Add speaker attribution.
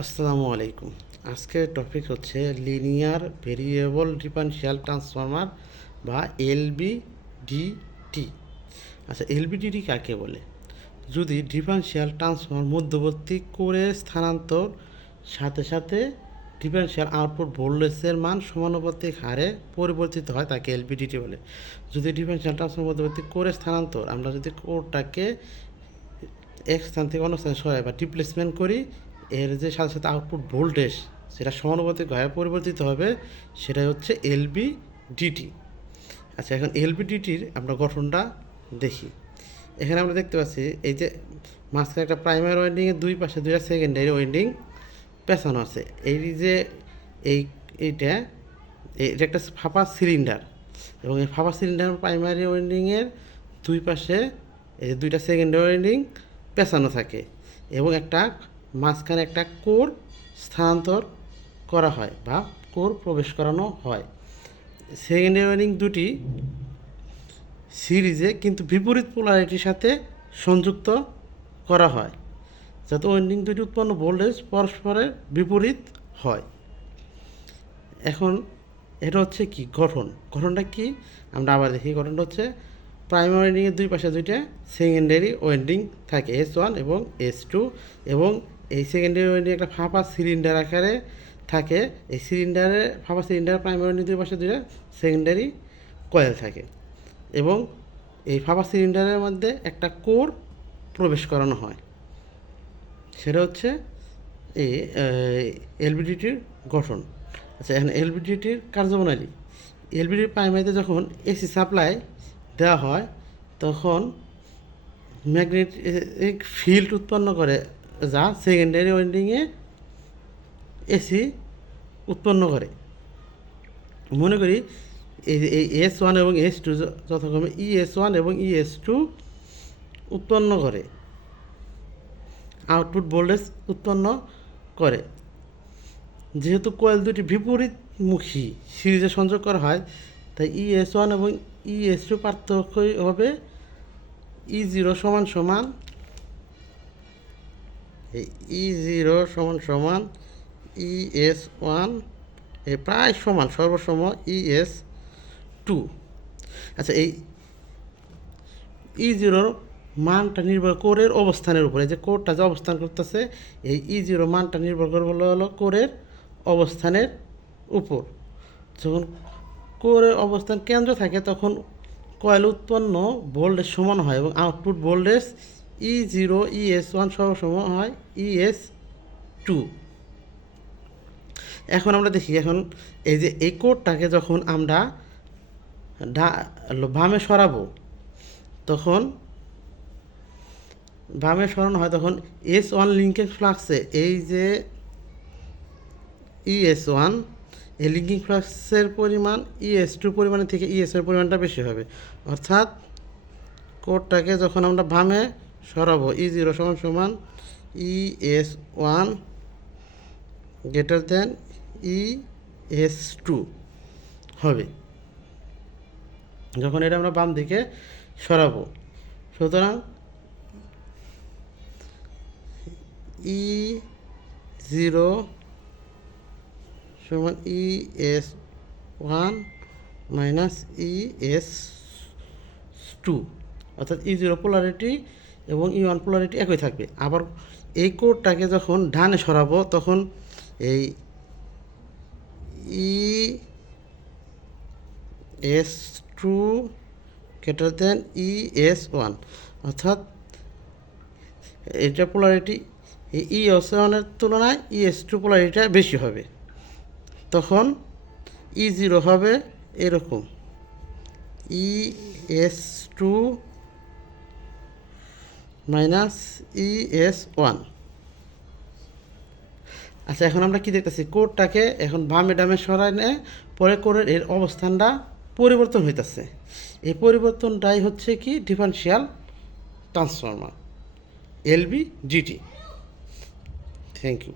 Speaker 1: আসসালামু আলাইকুম। আজকের টপিক হচ্ছে লিনিয়ার ভেরিয়েবল ডিফারেনশিয়াল ট্রান্সফর্মার বা এলবিডিটি আচ্ছা এলবিডিটি কাকে বলে? যদি ডিফারেনশিয়াল ট্রান্সফরমার মধ্যবর্তী করে স্থানান্তর, সাথে সাথে ডিফারেনশিয়াল আউটপুট ভোল্টেজের মান সমানুপাতিক হারে পরিবর্তিত হয়, তাকে এলবিডিটি বলে। যদি ডিফারেনশিয়াল ট্রান্সফরমার মধ্যবর্তী করে স্থানান্তর, আমরা যদি কোডটাকে এক স্থান থেকে অন্য স্থানে সরাই বা ডিপ্লেসমেন্ট করি এর যে সাথে সাথে আউটপুট ভোল্টেজ সেটা সমানুপাতিক ভাবে পরিবর্তিত হবে, সেটাই হচ্ছে এলবি ডিটি আচ্ছা এখন এলবি ডিটির আমরা গঠনটা দেখি। এখানে আমরা দেখতে পাচ্ছি, এই যে মাঝখানে একটা প্রাইমারি ওয়েন্ডিংয়ের দুই পাশে দুইটা সেকেন্ডারি ওয়েন্ডিং পেছানো আছে। এই যে এই, এইটা এটা একটা ফাঁপা সিলিন্ডার এবং এই ফাঁপা সিলিন্ডার প্রাইমারি ওয়েন্ডিংয়ের দুই পাশে এই যে দুইটা সেকেন্ডারি ওয়েন্ডিং পেছানো থাকে এবং একটা মাঝখানে একটা কোর স্থানান্তর করা হয় বা কোর প্রবেশ করানো হয়। সেকেন্ডারি ওয়েন্ডিং দুটি সিরিজে কিন্তু বিপরীত পোলারিটির সাথে সংযুক্ত করা হয়, যাতে ওয়েন্ডিং দুটি উৎপন্ন ভোল্টেজ পরস্পরের বিপরীত হয়। এখন এটা হচ্ছে কি? গঠন। গঠনটা কি? আমরা আবার দেখি, গঠনটা হচ্ছে প্রাইমারি ওয়েন্ডিংয়ের দুই পাশে দুইটা সেকেন্ডারি ওয়েন্ডিং থাকে এস ওয়ান এবং এস টু এবং এই সেকেন্ডারি ওয়েন্ডিং একটা ফাঁপা সিলিন্ডার আকারে থাকে। এই সিলিন্ডারে ফাঁপা সিলিন্ডার প্রাইমারি ওয়েন্ডিং পাশে দুইটা সেকেন্ডারি কয়েল থাকে। এবং এই ফাঁপা সিলিন্ডারের মধ্যে একটা কোর প্রবেশ করানো হয়। সেটা হচ্ছে এই এলবিডিটির গঠন। আচ্ছা এখন এলবিডিটির কার্যপ্রণালী। এলবিডির প্রাইমারিতে যখন এসি সাপ্লাই দেওয়া হয়, তখন ম্যাগনেটিক ফিল্ড উৎপন্ন করে যা সেকেন্ডারি ওয়েন্ডিংয়ে এসি উৎপন্ন করে। মনে করি এই এস ওয়ান এবং এস টু যথাক্রমে ই এস ওয়ান এবং ই এস টু উৎপন্ন করে। আউটপুট ভোল্টেজ উৎপন্ন করে। যেহেতু কয়েল দুটি বিপরীতমুখী সিরিজে সংযোগ করা হয়, তাই ই এস ওয়ান এবং ই এস টু পার্থক্য হবে ই জিরো সমান সমান ই জিরো সমান সমান ই এস ওয়ান এ প্রায় সমান, সর্বসম ই এস টু আচ্ছা এই ই জিরোর মানটা নির্ভর কোরের অবস্থানের উপরে যে কোরটা যে অবস্থান করতেছে, এই ই জিরো মানটা নির্ভর করবে হলো কোরের অবস্থানের উপর। যখন কোরের অবস্থান কেন্দ্র থাকে, তখন কয়েল উৎপন্ন ভোল্টেজ সমান হয় এবং output voltage E zero E S one সমান হয় ই এস টু এখন আমরা দেখি, এখন এই যে এই কোডটাকে যখন আমরা বামে সরাবো, তখন বামে সরানো হয়, তখন এস ওয়ান লিঙ্কেজ ফ্লাক্সে এই যে ই এস ওয়ান এই লিঙ্কিং ফ্লাক্সের পরিমাণ ই এস টু পরিমাণের থেকে ই এস এর পরিমাণটা বেশি হবে। অর্থাৎ কোডটাকে যখন আমরা বামে সরাবো। ই জিরো সমান সমান E S one greater than E S two হবে। যখন এটা আমরা বাম দিকে সরাবো, সুতরাং ই জিরো সমান E S one minus E S two অর্থাৎ ই জিরো পোলারিটি এবং ই ওয়ান পোলারিটি একই থাকবে। আবার এই কোডটাকে যখন ডানে সরাবো, তখন এই E S two greater than E S one অর্থাৎ এটা পোলারিটি ই এস ওয়ানের তুলনায় ই এস টু পোলারিটিটা বেশি হবে। তখন ই জিরো হবে এরকম। E S two minus E S one আচ্ছা এখন আমরা কি দেখতেছি? কোডটাকে এখন বামে ডামে সরাই নিয়ে পরে কোডের এর অবস্থানটা পরিবর্তন হইতেছে। এই পরিবর্তনটাই হচ্ছে কি? Differential transformer L B G T thank you